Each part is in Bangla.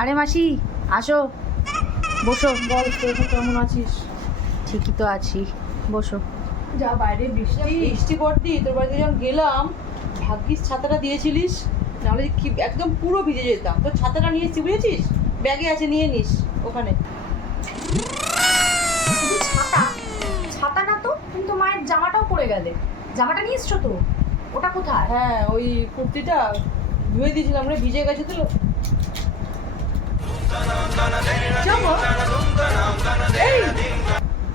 আরে মাসি আসো, বসো। বল তুই কেমন আছিস? ঠিকই তো আছি, বসো। যা বাইরে বৃষ্টি পড়তি, তোর বাড়িতে যখন গেলাম ভাগ্যিস ছাতাটা দিয়েছিলিস, নাহলে কি একদম পুরো ভিজে যেতাম। তোর ছাতাটা নিয়ে এসেছি বুঝেছিস, ব্যাগে আছে, নিয়ে নিস ওখানে। শুধু ছাতা? ছাতা না তো, তুমি তো মায়ের জামাটাও পরে গেলে। জামাটা নিয়ে এসছো তো? ওটা কোথায়? হ্যাঁ, ওই কুর্তিটা ধুয়ে দিয়েছিলাম রে, ভিজে গেছে তো। জামা? এই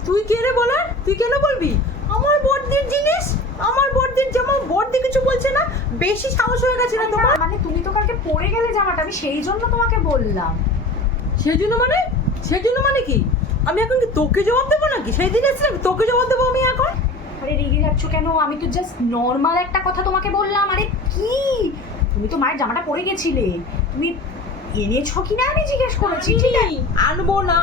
তুই কে রে বলার? তুই কেন বলবি? আমার বড়দির জিনিস, আমার বড়দির জামা, বড়দি কিছু বলছে না? বেশি সাহস হয়ে গেছে না তোমার? মানে তুমি তো কালকে পরে গেলে জামাটা, আমি সেই জন্য তোমাকে বললাম। সেজন্য মানে কি? আমি এখন কি তোকে জবাব দেবো নাকি? সেই দিন এসেছিলাম, তোকে জবাব দেবো আমি এখন? আরে রেগে যাচ্ছ কেন? আমি তো জাস্ট নর্মাল একটা কথা তোমাকে বললাম। আরে কি, তুমি তো মায়ের জামাটা পরে গেছিলে, তুমি এনেছো কিনা আমি জিজ্ঞেস করেছি। ঠিক আছে, আনবো না।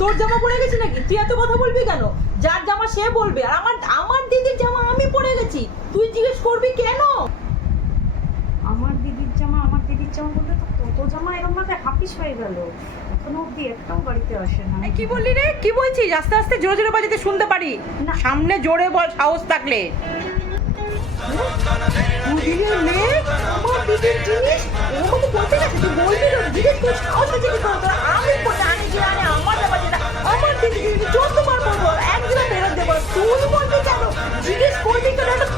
তোর জামা পরে গেছি নাকি? তুই এত কথা বলবি কেন? যার জামা সে বলবে, আর আমার দিদির জামা আমি পরে গেছি, তুই জিজ্ঞেস করবি কেন? আমার দিদির জামা বলতে তো কত জামা এরকম ভাবে হাফিস হয়ে গেল, এখনো অব্দি একটাও বাড়িতে আসে না। কি বললি রে? কি বলছিস? আস্তে আস্তে জোরে জোরে বাজাতে শুনতে পারি না। সামনে জোরে বল, সাহস থাকলে। দিদির মেয়ে আমার দিদির জিনিস এরকম বলতে গেছে, তুই বলবি না? জিজ্ঞেস করে সাহস আছে কি করে তোর? আমি বলে আমি যে আরে আমার জামা যেটা আমার দিদির জিনিস যতবার বলবো একদিন ফেরত দেবো, তুই বলবি কেন? জিজ্ঞেস করবি কেন? এটা